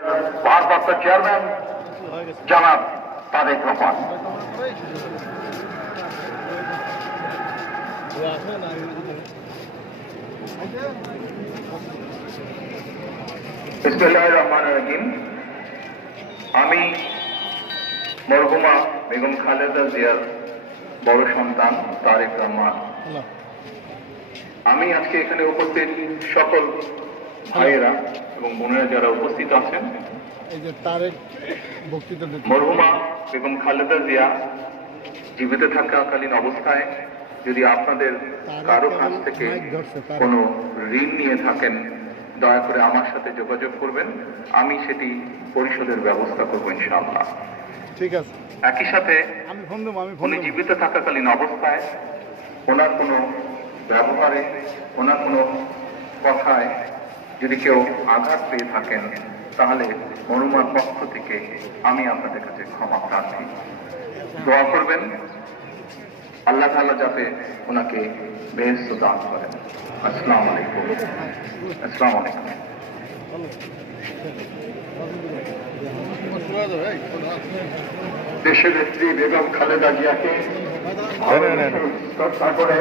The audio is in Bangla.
ভারপ্রাপ্ত চেয়ারম্যান জনাব তারেক রহমান। বিসমিল্লাহির রহমানির রহিম। আমি মরহুমা বেগম খালেদা জিয়ার বড় সন্তান তারেক রহমান। আমি আজকে এখানে উপস্থিত সকল ভাইয়েরা এবং বোনেরা যারা উপস্থিত আছেন, মরহুমা বেগম খালেদা জিয়া জীবিত থাকাকালীন অবস্থায় যদি আপনাদের কারো কাছ থেকে কোনো ঋণ নিয়ে থাকেন, দয়া করে আমার সাথে যোগাযোগ করবেন, আমি সেটি পরিশোধের ব্যবস্থা করবো ইনশাআল্লাহ। ঠিক আছে। একই সাথে উনি জীবিত থাকাকালীন অবস্থায় ওনার কোনো ব্যবহারে, ওনার কোনো কথায় যদি কেউ আঘাত পেয়ে থাকেন, তাহলে মরহুমার পক্ষ থেকে আমি আপনাদের কাছে ক্ষমা প্রার্থী। দোয়া করবেন আল্লাহ তাআলা যাতে ওনাকে বেহেশত দান করেন। আসসালামু আলাইকুম। আসসালামু আলাইকুম। দেশের নেত্রী বেগম খালেদা জিয়াকে শ্রদ্ধা করে